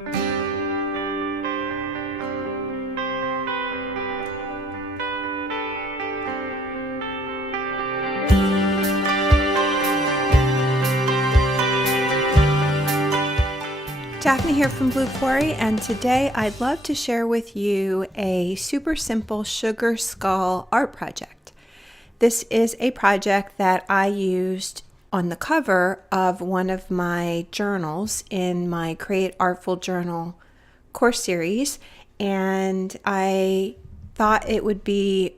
Daphne here from Blue Quarry, and today I'd love to share with you a super simple sugar skull art project. This is a project that I used on the cover of one of my journals in my Create Artful Journal course series, and I thought it would be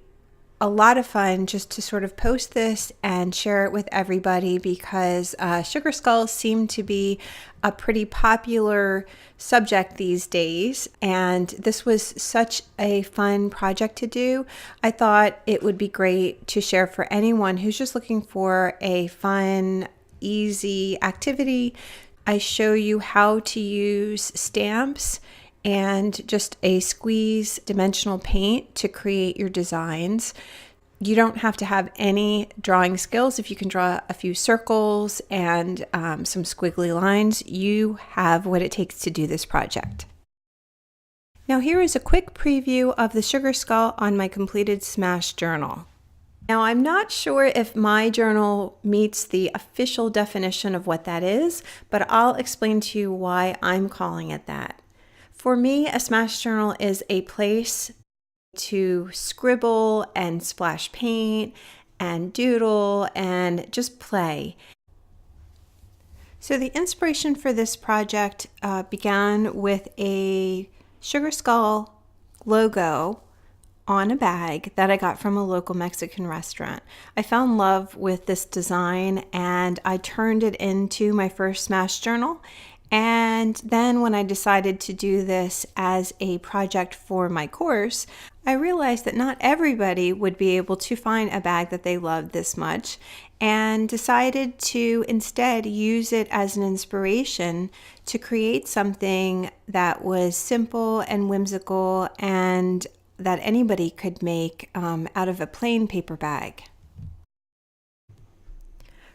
a lot of fun just to sort of post this and share it with everybody because sugar skulls seem to be a pretty popular subject these days, and this was such a fun project to do. I thought it would be great to share for anyone who's just looking for a fun, easy activity. I show you how to use stamps and just a squeeze dimensional paint to create your designs. You don't have to have any drawing skills. If you can draw a few circles and some squiggly lines, you have what it takes to do this project. Now here is a quick preview of the sugar skull on my completed Smash journal. Now I'm not sure if my journal meets the official definition of what that is, but I'll explain to you why I'm calling it that. For me, a Smash journal is a place to scribble and splash paint and doodle and just play. So the inspiration for this project began with a sugar skull logo on a bag that I got from a local Mexican restaurant. I fell in love with this design and I turned it into my first Smash journal. And then when I decided to do this as a project for my course, I realized that not everybody would be able to find a bag that they loved this much, and decided to instead use it as an inspiration to create something that was simple and whimsical and that anybody could make out of a plain paper bag.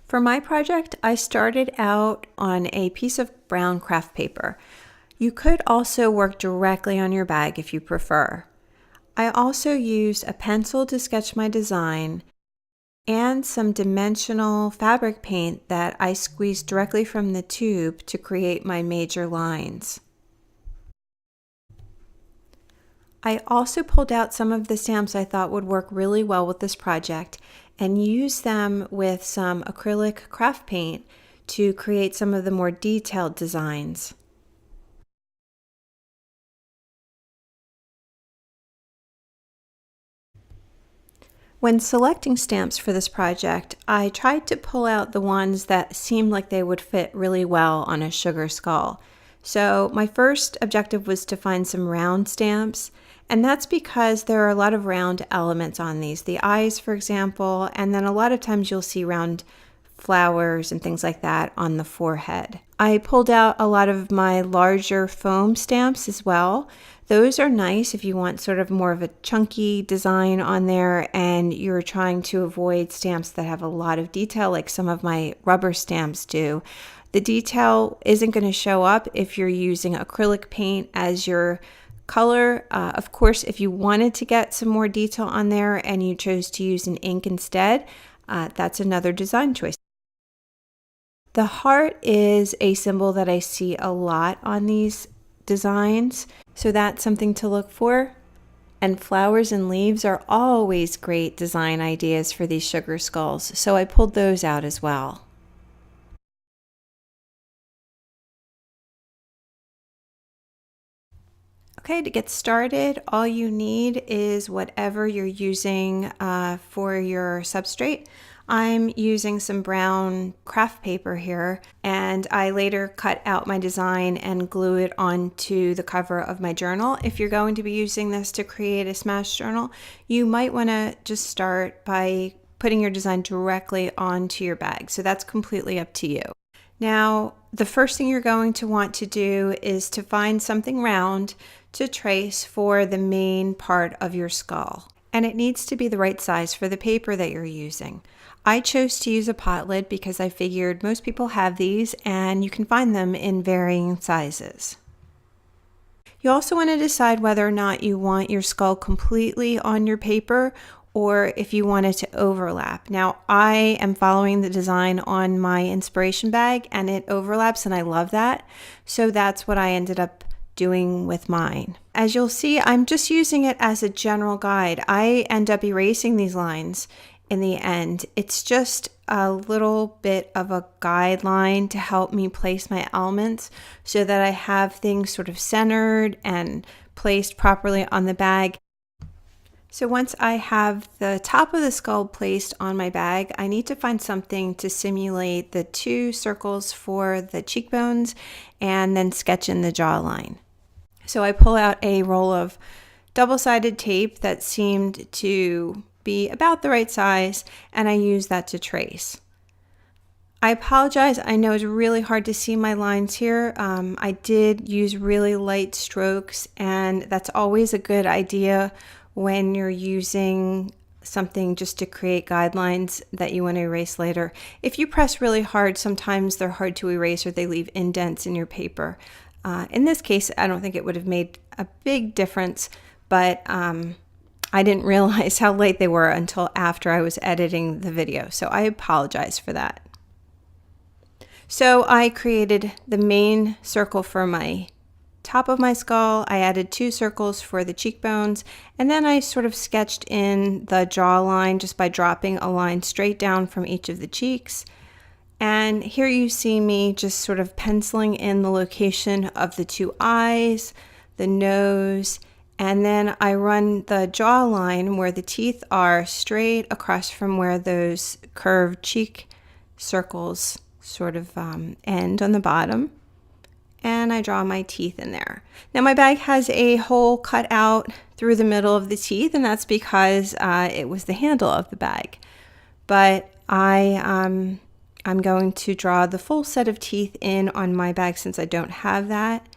For my project, I started out on a piece of brown craft paper. You could also work directly on your bag if you prefer. I also used a pencil to sketch my design and some dimensional fabric paint that I squeezed directly from the tube to create my major lines. I also pulled out some of the stamps I thought would work really well with this project and used them with some acrylic craft paint to create some of the more detailed designs. When selecting stamps for this project, I tried to pull out the ones that seemed like they would fit really well on a sugar skull. So my first objective was to find some round stamps, and that's because there are a lot of round elements on these. The eyes, for example, and then a lot of times you'll see round flowers and things like that on the forehead. I pulled out a lot of my larger foam stamps as well. Those are nice if you want sort of more of a chunky design on there and you're trying to avoid stamps that have a lot of detail like some of my rubber stamps do. The detail isn't going to show up if you're using acrylic paint as your color. Of course, if you wanted to get some more detail on there and you chose to use an ink instead, that's another design choice. The heart is a symbol that I see a lot on these designs, so that's something to look for. And flowers and leaves are always great design ideas for these sugar skulls, so I pulled those out as well. Okay, to get started, all you need is whatever you're using for your substrate. I'm using some brown craft paper here, and I later cut out my design and glue it onto the cover of my journal. If you're going to be using this to create a Smash journal, you might want to just start by putting your design directly onto your bag. So that's completely up to you. Now, the first thing you're going to want to do is to find something round to trace for the main part of your skull. And it needs to be the right size for the paper that you're using. I chose to use a pot lid because I figured most people have these and you can find them in varying sizes. You also want to decide whether or not you want your skull completely on your paper or if you want it to overlap. Now, I am following the design on my inspiration bag and it overlaps and I love that. So that's what I ended up doing with mine. As you'll see, I'm just using it as a general guide. I end up erasing these lines in the end. It's just a little bit of a guideline to help me place my elements so that I have things sort of centered and placed properly on the bag. So once I have the top of the skull placed on my bag, I need to find something to simulate the 2 circles for the cheekbones and then sketch in the jawline. So I pull out a roll of double-sided tape that seemed to be about the right size, and I use that to trace. I apologize, I know it's really hard to see my lines here. I did use really light strokes, and that's always a good idea when you're using something just to create guidelines that you want to erase later. If you press really hard, sometimes they're hard to erase or they leave indents in your paper. In this case, I don't think it would have made a big difference, but I didn't realize how late they were until after I was editing the video, so I apologize for that. So I created the main circle for my top of my skull. I added 2 circles for the cheekbones, and then I sort of sketched in the jawline just by dropping a line straight down from each of the cheeks. And here you see me just sort of penciling in the location of the 2 eyes, the nose, and then I run the jawline where the teeth are straight across from where those curved cheek circles sort of end on the bottom. And I draw my teeth in there. Now my bag has a hole cut out through the middle of the teeth, and that's because it was the handle of the bag. But I'm going to draw the full set of teeth in on my bag since I don't have that.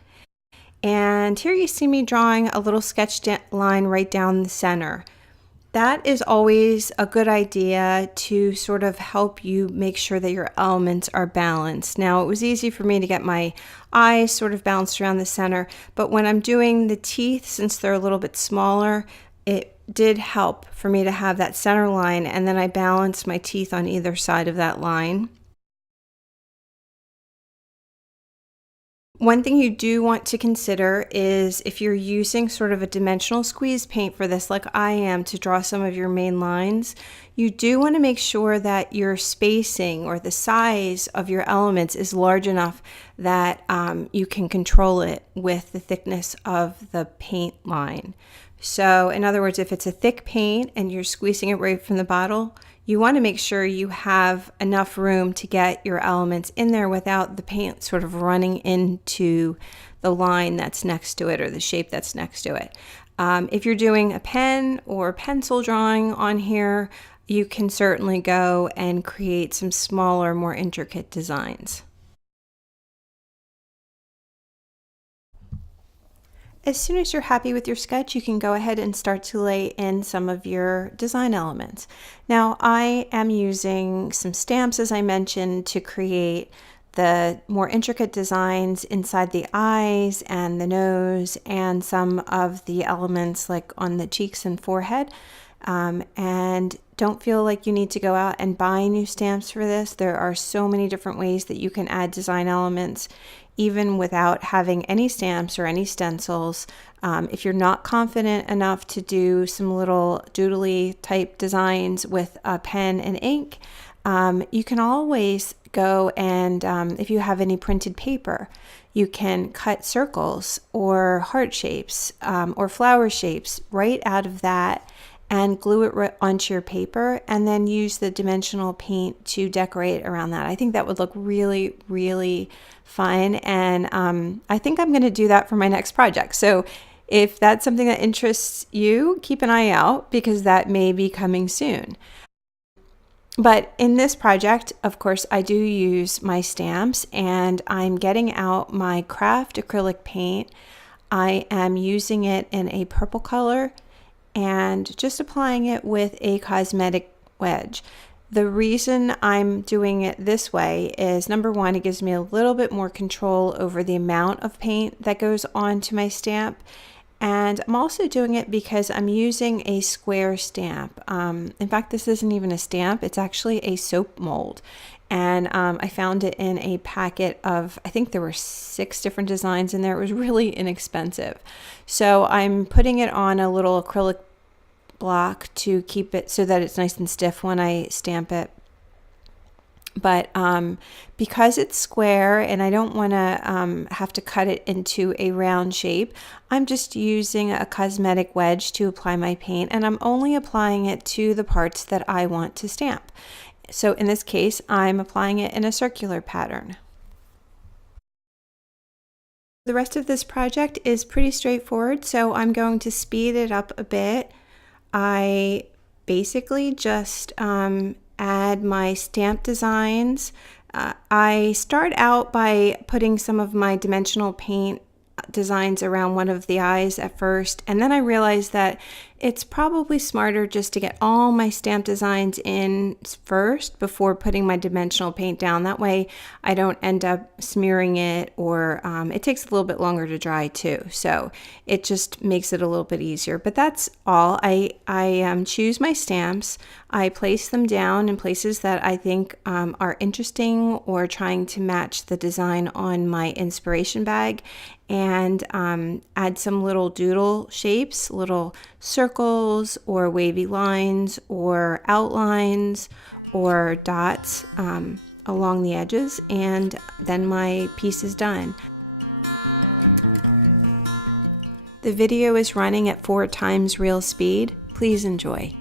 And here you see me drawing a little sketch line right down the center. That is always a good idea to sort of help you make sure that your elements are balanced. Now, it was easy for me to get my eyes sort of balanced around the center, but when I'm doing the teeth, since they're a little bit smaller, it did help for me to have that center line, and then I balanced my teeth on either side of that line. One thing you do want to consider is if you're using sort of a dimensional squeeze paint for this, like I am, to draw some of your main lines, you do want to make sure that your spacing or the size of your elements is large enough that you can control it with the thickness of the paint line. So in other words, if it's a thick paint and you're squeezing it right from the bottle, you want to make sure you have enough room to get your elements in there without the paint sort of running into the line that's next to it or the shape that's next to it. If you're doing a pen or pencil drawing on here, you can certainly go and create some smaller, more intricate designs. As soon as you're happy with your sketch, you can go ahead and start to lay in some of your design elements. Now, I am using some stamps, as I mentioned, to create the more intricate designs inside the eyes and the nose and some of the elements like on the cheeks and forehead. And don't feel like you need to go out and buy new stamps for this. There are so many different ways that you can add design elements even without having any stamps or any stencils. If you're not confident enough to do some little doodly type designs with a pen and ink, you can always go and if you have any printed paper, you can cut circles or heart shapes or flower shapes right out of that and glue it right onto your paper and then use the dimensional paint to decorate around that. I think that would look really, really fun, and I think I'm going to do that for my next project. So if that's something that interests you, keep an eye out because that may be coming soon. But in this project, of course, I do use my stamps, and I'm getting out my craft acrylic paint. I am using it in a purple color and just applying it with a cosmetic wedge. The reason I'm doing it this way is, number one, it gives me a little bit more control over the amount of paint that goes onto my stamp. And I'm also doing it because I'm using a square stamp. In fact, this isn't even a stamp, it's actually a soap mold. And I found it in a packet of, I think there were 6 different designs in there. It was really inexpensive. So I'm putting it on a little acrylic block to keep it so that it's nice and stiff when I stamp it. But because it's square and I don't want to have to cut it into a round shape, I'm just using a cosmetic wedge to apply my paint, and I'm only applying it to the parts that I want to stamp. So in this case, I'm applying it in a circular pattern. The rest of this project is pretty straightforward, so I'm going to speed it up a bit. I basically just add my stamp designs. I start out by putting some of my dimensional paint designs around one of the eyes at first, and then I realized that it's probably smarter just to get all my stamp designs in first before putting my dimensional paint down. That way I don't end up smearing it, or it takes a little bit longer to dry too, so it just makes it a little bit easier. But that's all. I choose my stamps, I place them down in places that I think are interesting or trying to match the design on my inspiration bag, and add some little doodle shapes, little circles or wavy lines or outlines or dots along the edges, and then my piece is done. The video is running at 4 times real speed. Please enjoy.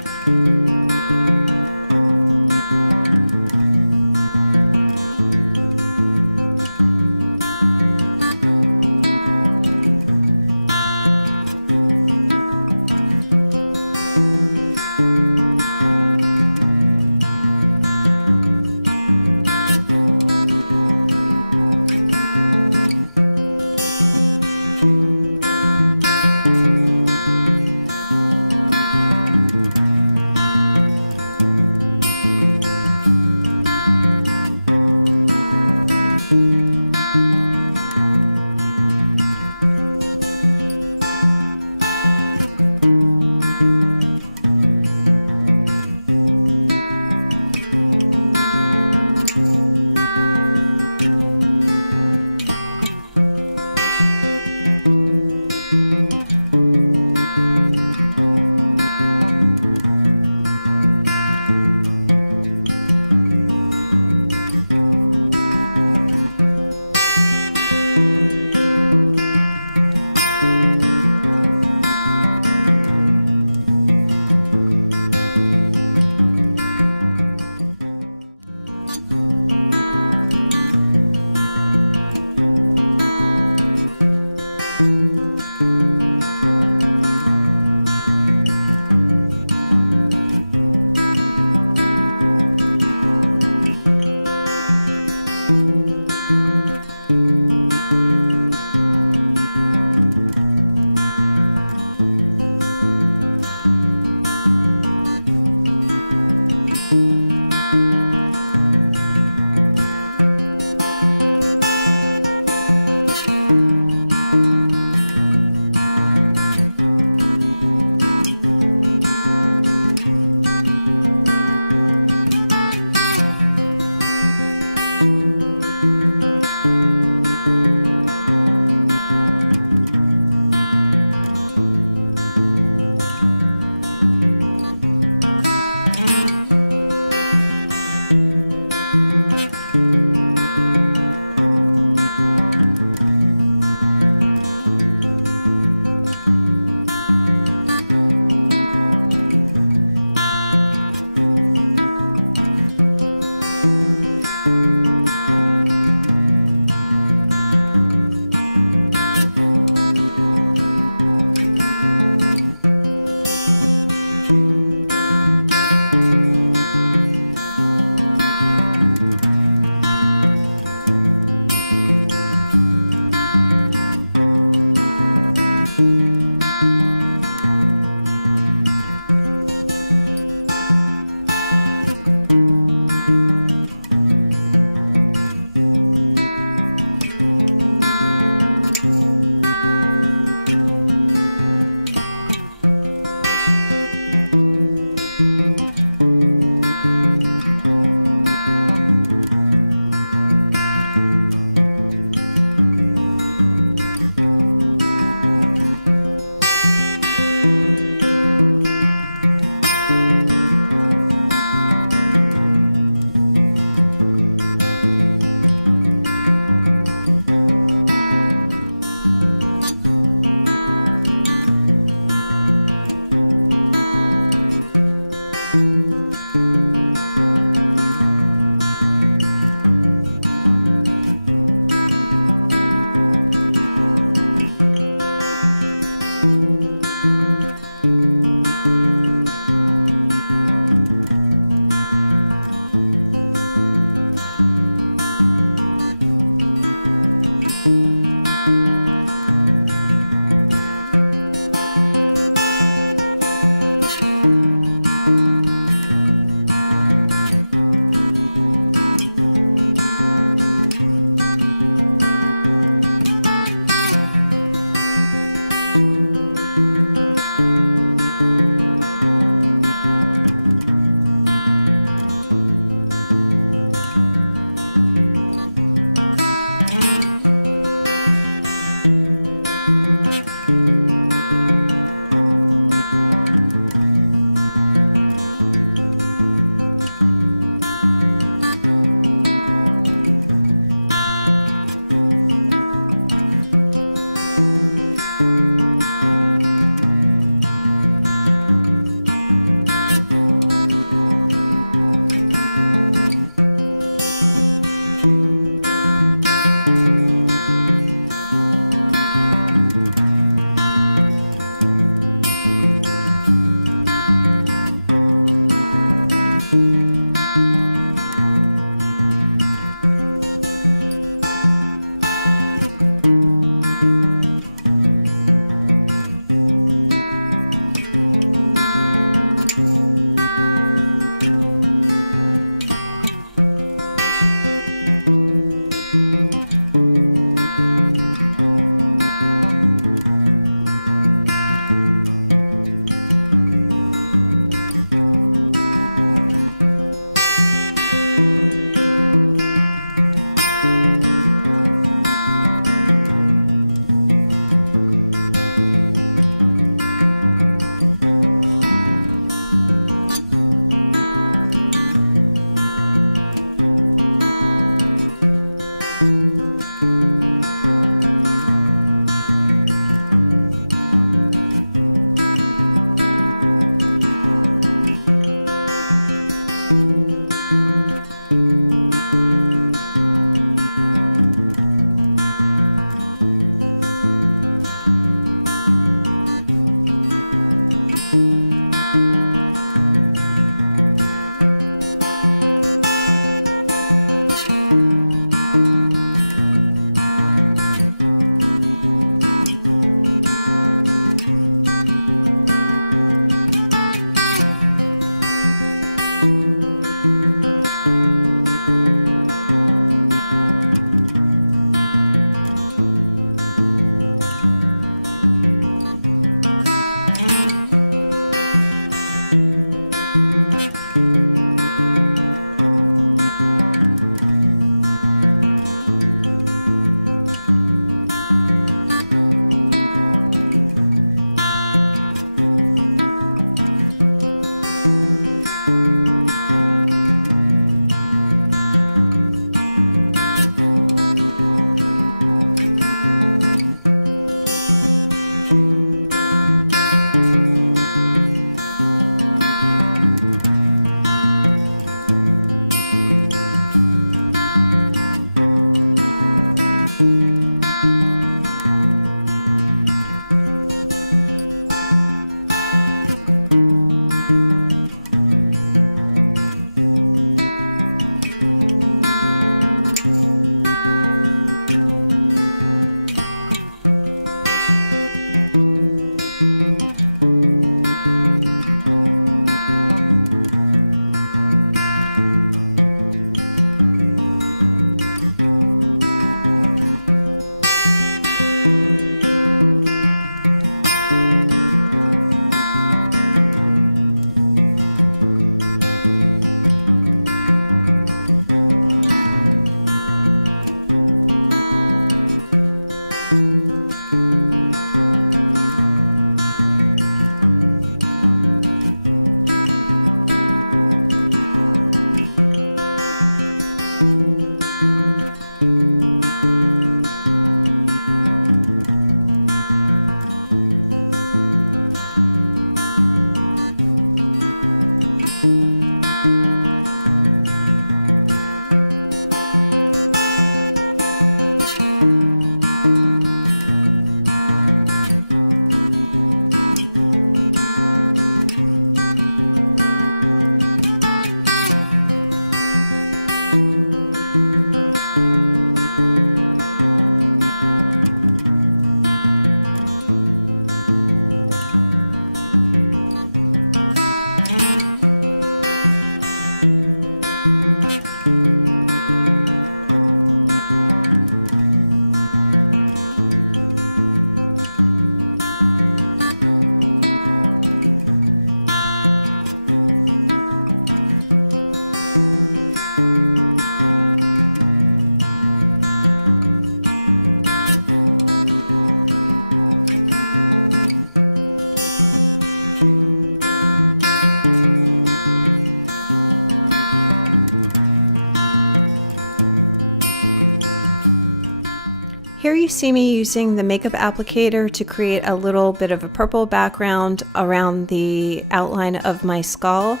Here you see me using the makeup applicator to create a little bit of a purple background around the outline of my skull.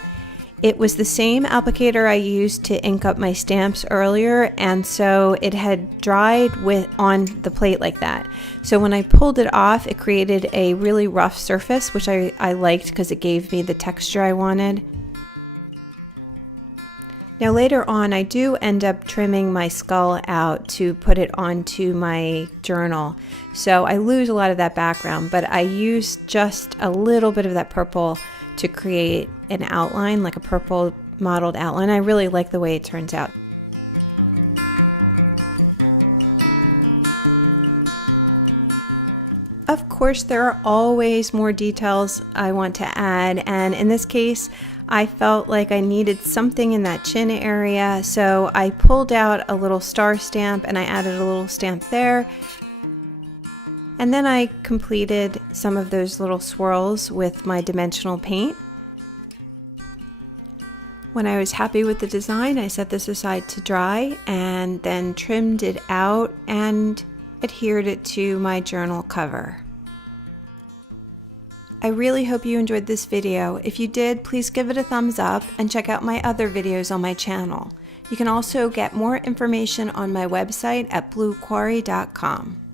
It was the same applicator I used to ink up my stamps earlier, and so it had dried on the plate like that. So when I pulled it off, it created a really rough surface, which I liked because it gave me the texture I wanted. Now later on, I do end up trimming my skull out to put it onto my journal. So I lose a lot of that background, but I use just a little bit of that purple to create an outline, like a purple mottled outline. I really like the way it turns out. Of course, there are always more details I want to add, and in this case, I felt like I needed something in that chin area, so I pulled out a little star stamp and I added a little stamp there. And then I completed some of those little swirls with my dimensional paint. When I was happy with the design, I set this aside to dry and then trimmed it out and adhered it to my journal cover. I really hope you enjoyed this video. If you did, please give it a thumbs up and check out my other videos on my channel. You can also get more information on my website at bluequarry.com.